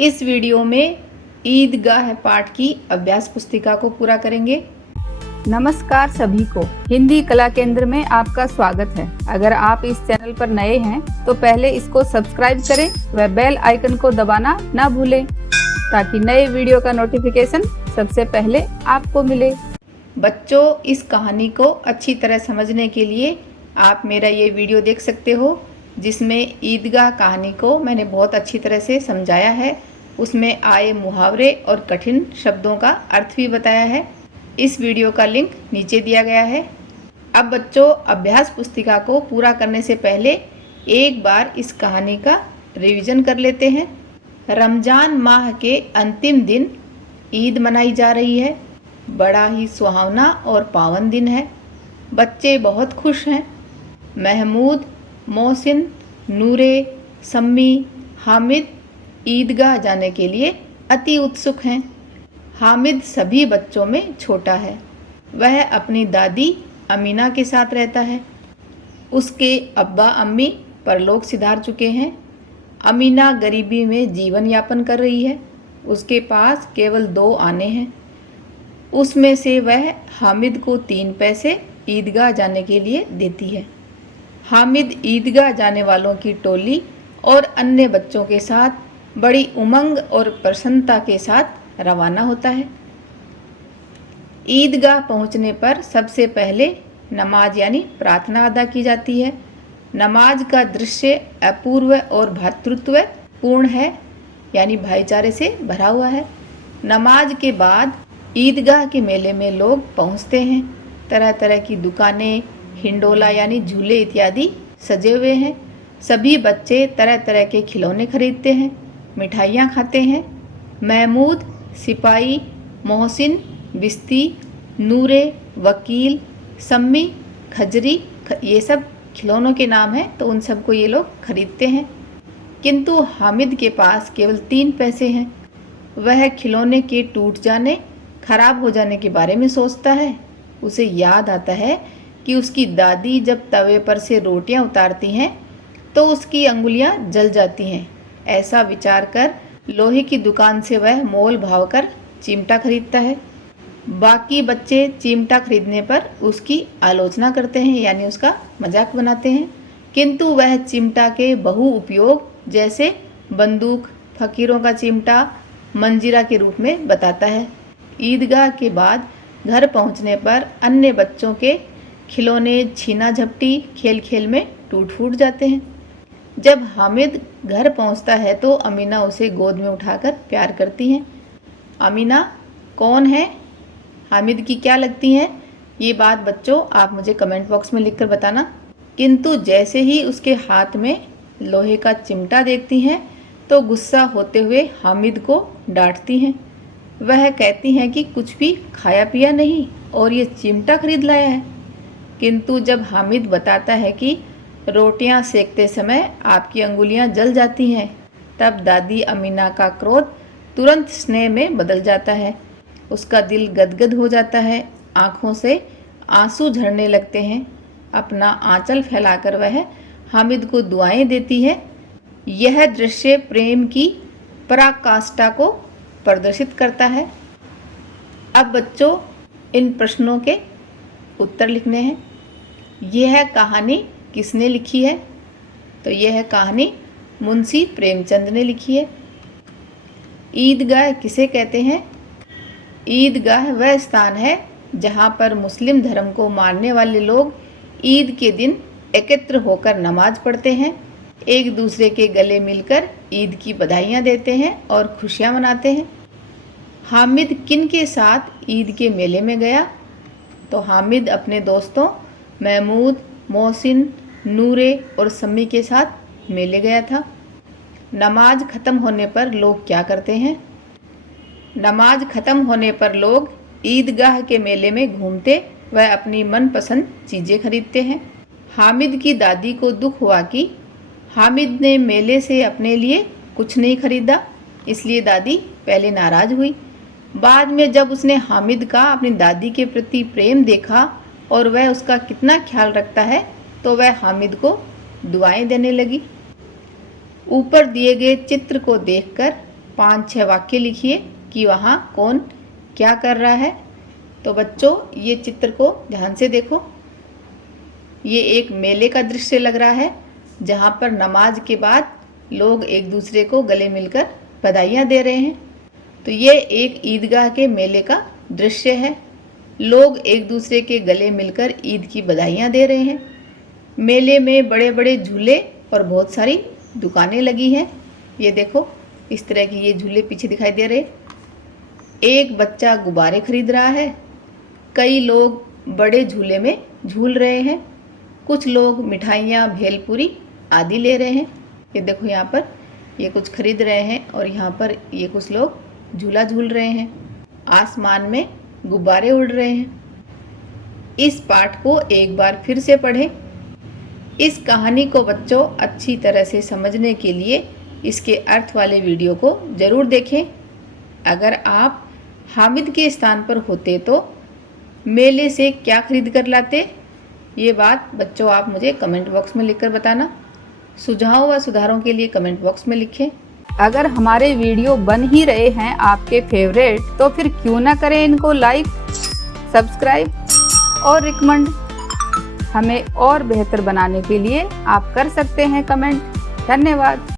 इस वीडियो में ईदगाह पाठ की अभ्यास पुस्तिका को पूरा करेंगे। नमस्कार सभी को, हिंदी कला केंद्र में आपका स्वागत है। अगर आप इस चैनल पर नए हैं तो पहले इसको सब्सक्राइब करें व बेल आइकन को दबाना ना भूलें ताकि नए वीडियो का नोटिफिकेशन सबसे पहले आपको मिले। बच्चों, इस कहानी को अच्छी तरह समझने के लिए आप मेरा ये वीडियो देख सकते हो, जिसमें ईदगाह कहानी को मैंने बहुत अच्छी तरह से समझाया है। उसमें आए मुहावरे और कठिन शब्दों का अर्थ भी बताया है। इस वीडियो का लिंक नीचे दिया गया है। अब बच्चों, अभ्यास पुस्तिका को पूरा करने से पहले एक बार इस कहानी का रिवीजन कर लेते हैं। रमज़ान माह के अंतिम दिन ईद मनाई जा रही है। बड़ा ही सुहावना और पावन दिन है। बच्चे बहुत खुश हैं। महमूद, मोहसिन, नूरे, सम्मी, हामिद ईदगाह जाने के लिए अति उत्सुक हैं। हामिद सभी बच्चों में छोटा है। वह अपनी दादी अमीना के साथ रहता है। उसके अब्बा अम्मी परलोक सिधार चुके हैं। अमीना गरीबी में जीवन यापन कर रही है। उसके पास केवल 2 आने हैं। उसमें से वह हामिद को 3 पैसे ईदगाह जाने के लिए देती है। हामिद ईदगाह जाने वालों की टोली और अन्य बच्चों के साथ बड़ी उमंग और प्रसन्नता के साथ रवाना होता है। ईदगाह पहुंचने पर सबसे पहले नमाज यानी प्रार्थना अदा की जाती है। नमाज का दृश्य अपूर्व और भ्रातृत्व पूर्ण है, यानी भाईचारे से भरा हुआ है। नमाज के बाद ईदगाह के मेले में लोग पहुंचते हैं। तरह तरह की दुकानें, हिंडोला यानी झूले इत्यादि सजे हुए हैं। सभी बच्चे तरह तरह के खिलौने खरीदते हैं, मिठाइयाँ खाते हैं। महमूद, सिपाही, मोहसिन, बिस्ती, नूरे, वकील, सम्मी, खजरी, ये सब खिलौनों के नाम हैं, तो उन सबको ये लोग खरीदते हैं। किंतु हामिद के पास केवल 3 पैसे हैं। वह खिलौने के टूट जाने, खराब हो जाने के बारे में सोचता है। उसे याद आता है कि उसकी दादी जब तवे पर से रोटियां उतारती हैं तो उसकी अंगुलियां जल जाती हैं। ऐसा विचार कर लोहे की दुकान से वह मोल भाव कर चिमटा खरीदता है। बाकी बच्चे चिमटा खरीदने पर उसकी आलोचना करते हैं, यानी उसका मजाक बनाते हैं। किंतु वह चिमटा के बहु उपयोग जैसे बंदूक, फकीरों का चिमटा, मंजीरा के रूप में बताता है। ईदगाह के बाद घर पहुंचने पर अन्य बच्चों के खिलौने छीना झपटी खेल खेल में टूट फूट जाते हैं। जब हामिद घर पहुंचता है तो अमीना उसे गोद में उठाकर प्यार करती हैं। अमीना कौन है, हामिद की क्या लगती हैं, ये बात बच्चों आप मुझे कमेंट बॉक्स में लिखकर बताना। किंतु जैसे ही उसके हाथ में लोहे का चिमटा देखती हैं तो गुस्सा होते हुए हामिद को डांटती हैं। वह कहती हैं कि कुछ भी खाया पिया नहीं और ये चिमटा खरीद लाया है। किंतु जब हामिद बताता है कि रोटियां सेकते समय आपकी अंगुलियां जल जाती हैं, तब दादी अमीना का क्रोध तुरंत स्नेह में बदल जाता है। उसका दिल गदगद हो जाता है, आँखों से आंसू झरने लगते हैं। अपना आंचल फैलाकर वह हामिद को दुआएं देती है। यह दृश्य प्रेम की पराकाष्ठा को प्रदर्शित करता है। अब बच्चों, इन प्रश्नों के उत्तर लिखने हैं। यह कहानी किसने लिखी है? तो यह कहानी मुंशी प्रेमचंद ने लिखी है। ईदगाह किसे कहते हैं? ईदगाह वह स्थान है जहाँ पर मुस्लिम धर्म को मानने वाले लोग ईद के दिन एकत्र होकर नमाज पढ़ते हैं, एक दूसरे के गले मिलकर ईद की बधाइयाँ देते हैं और खुशियाँ मनाते हैं। हामिद किन के साथ ईद के मेले में गया? तो हामिद अपने दोस्तों महमूद, मोहसिन, नूरे और सम्मी के साथ मेले गया था। नमाज ख़त्म होने पर लोग क्या करते हैं? नमाज ख़त्म होने पर लोग ईदगाह के मेले में घूमते व अपनी मनपसंद चीज़ें खरीदते हैं। हामिद की दादी को दुख हुआ कि हामिद ने मेले से अपने लिए कुछ नहीं खरीदा, इसलिए दादी पहले नाराज़ हुई। बाद में जब उसने हामिद का अपनी दादी के प्रति प्रेम देखा और वह उसका कितना ख्याल रखता है, तो वह हामिद को दुआएं देने लगी। ऊपर दिए गए चित्र को देखकर 5-6 वाक्य लिखिए कि वहाँ कौन क्या कर रहा है। तो बच्चों ये चित्र को ध्यान से देखो। ये एक मेले का दृश्य लग रहा है जहाँ पर नमाज के बाद लोग एक दूसरे को गले मिलकर बधाइयाँ दे रहे हैं। तो ये एक ईदगाह के मेले का दृश्य है। लोग एक दूसरे के गले मिलकर ईद की बधाइयाँ दे रहे हैं। मेले में बड़े बड़े झूले और बहुत सारी दुकानें लगी हैं। ये देखो इस तरह की ये झूले पीछे दिखाई दे रहे। एक बच्चा गुब्बारे खरीद रहा है। कई लोग बड़े झूले में झूल रहे हैं। कुछ लोग मिठाइयाँ, भेलपूरी आदि ले रहे हैं। ये देखो यहाँ पर ये कुछ खरीद रहे हैं और यहाँ पर ये कुछ लोग झूला झूल रहे हैं। आसमान में गुब्बारे उड़ रहे हैं। इस पाठ को एक बार फिर से पढ़ें। इस कहानी को बच्चों अच्छी तरह से समझने के लिए इसके अर्थ वाले वीडियो को ज़रूर देखें। अगर आप हामिद के स्थान पर होते तो मेले से क्या खरीद कर लाते, ये बात बच्चों आप मुझे कमेंट बॉक्स में लिखकर बताना। सुझाव व सुधारों के लिए कमेंट बॉक्स में लिखें। अगर हमारे वीडियो बन ही रहे हैं आपके फेवरेट, तो फिर क्यों ना करें इनको लाइक, सब्सक्राइब और रिकमेंड। हमें और बेहतर बनाने के लिए आप कर सकते हैं कमेंट। धन्यवाद।